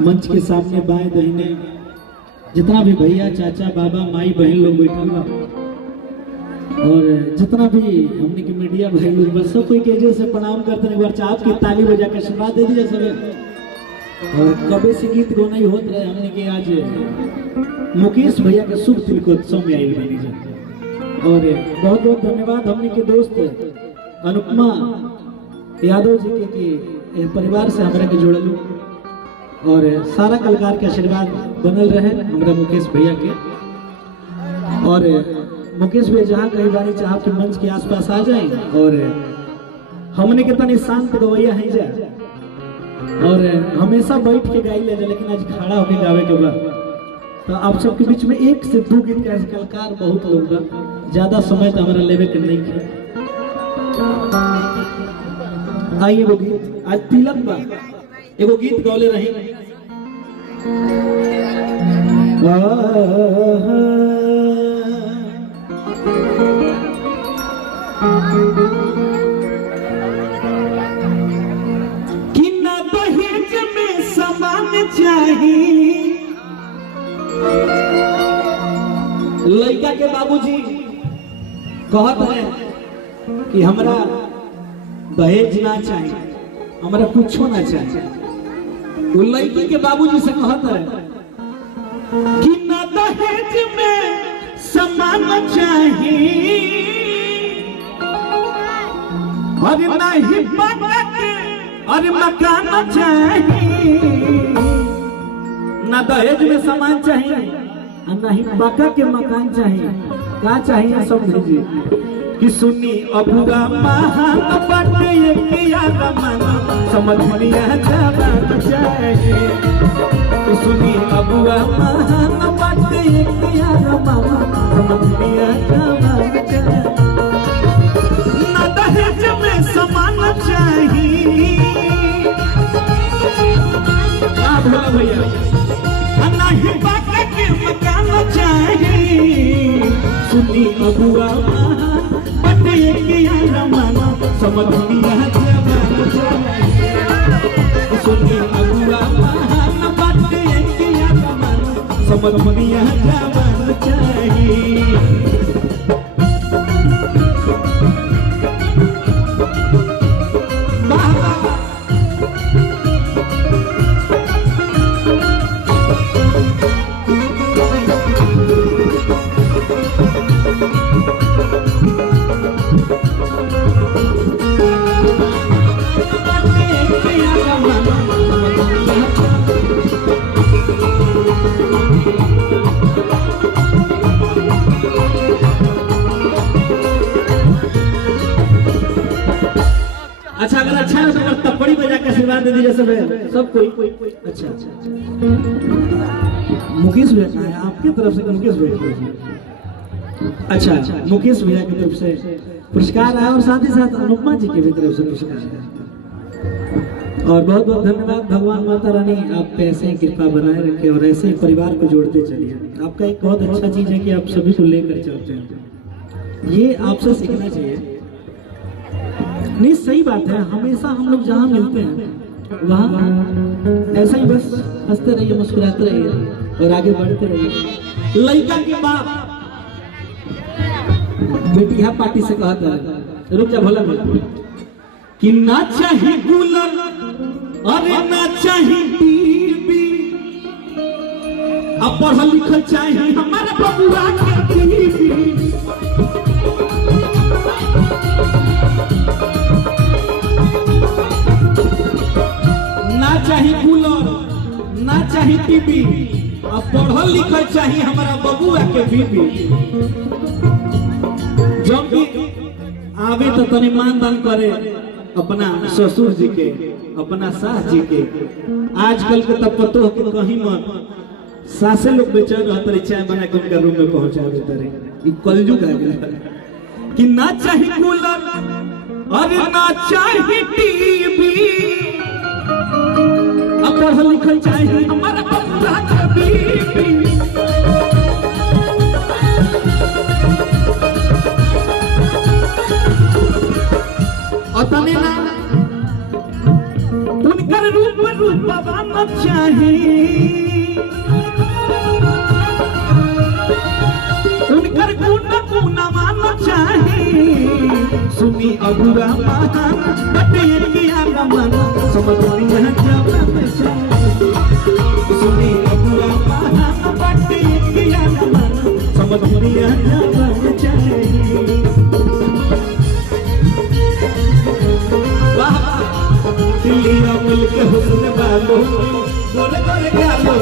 मंच के सामने बाएं दाहिने जितना भी भैया चाचा बाबा माई बहन लोग बैठल बा और जितना भी हमने के मीडिया भाई लोग बस सब कोई केजे से प्रणाम करते हैं। एक बार चाप की ताली बजा के आशीर्वाद दे दीजिए सब। और कबे से गीत गाना ही होत रहे हमने के आज मुकेश भैया के शुभ तिलकोत्सव में आई बनी जाए। और बहुत बहुत धन्यवाद हमने के दोस्त अनुपमा यादव जी के परिवार से हमरा के जोड़लू और सारा कलाकार के आशीर्वाद बनल रहे हमरा मुकेश भैया के। और मुकेश भैया जहाँ कहीं बारी चाह के मंच के आसपास आ जाए और हमने के तनी शांत गवैया है जा और हमेशा बैठ के गाई ले जा, लेकिन आज खड़ा होके गावे के बाद तो आप सबके बीच में एक से दो गीत के कलाकार बहुत लोग बा, ज्यादा समय तो हमारा लेवे के नहीं है। आइए वो गीत आज तिलक बा एगो गीत गौले रही कि ना दहेज में सामान चाहिए। लड़का के बाबूजी कहत है कि हमरा दहेज ना चाहिए, हमरा कुछो ना चाहिए। वो लड़की के बाबूजी से कहत है कि ना दहेज में सामान चाहिए और ना ही और मकान चाहिए। ना दहेज में सामान चाहिए और ना ही पक्का के मकान चाहिए। क्या चाहिए सब भेजिए कि सुनी अबुआ महान बटे किया रमन समझनिया जवान चाहिए। कि सुनी अबुआ महान बटे किया रमन समझनिया जवान चाहिए। ना दहेज में सामान चाहिए भोला भैया ना ही बाका के मकान चाहिए। सुनी अबुआ बटे किया रमन समझनिया जवान चाहिए। सुनी अबुआ बटे किया रमन समझनिया जवान चाहिए। अच्छा अगर अच्छा है तो तपड़ी बजा के आशीर्वाद दे दीजिए सब कोई। अच्छा अच्छा मुकेश भैया कहाँ है आपकी तरफ से? मुकेश भैया अच्छा मुकेश भैया की तरफ से पुरस्कार आया और साथ ही साथ अनुपमा जी की भी तरफ से पुरस्कार है। और बहुत बहुत धन्यवाद। भगवान माता रानी आप पे ऐसे ही कृपा बनाए रखे और ऐसे ही परिवार को जोड़ते चलिए। आपका एक बहुत अच्छा चीज है कि आप सभी को लेकर चलते हैं, ये आपसे सीखना चाहिए। नहीं सही बात है, हमेशा हम लोग जहाँ मिलते हैं वहाँ ऐसा ही बस हंसते रहिए मुस्कुराते रहिए और आगे बढ़ते रहिए। लड़का के बाप बेटिया पार्टी से कहता है रुक जा भोला भोला कि ना चाहिए कूलर अरे ना चाहिए टीवी अब पढ़ल लिखल चाहिए हमारे बबुआ के टीवी। ना चाहिए कूलर ना चाहिए टीवी अब पढ़ल लिखल चाहिए हमारा बबुआ के बीबी। जब भी आवे तो तनी मानदान करे अपना ससुर जी के अपना सास जी के। आजकल के तब पतो हो कि कहीं मत सासे लोग बेचैन रहते रहे चाय बना के उनका रूम में पहुंचा देते रहे। ये कलयुग आ गया कि ना चाहिए कूलर अरे ना चाहिए टीवी अब पढ़ल लिखल चाहिए हमारा बबुआ के बीबी। और तने ना उनकर रूप रूपवा न चाही उनकर गुण गुणवा न चाही सुनी अगुआ महान बटे किया मन समझिया जवान चाही सुनी अगुआ महान बटे किया मन समझिया जवान चाही दिल्ली मुल्क हुस्न वालों गोरे गोरे गालों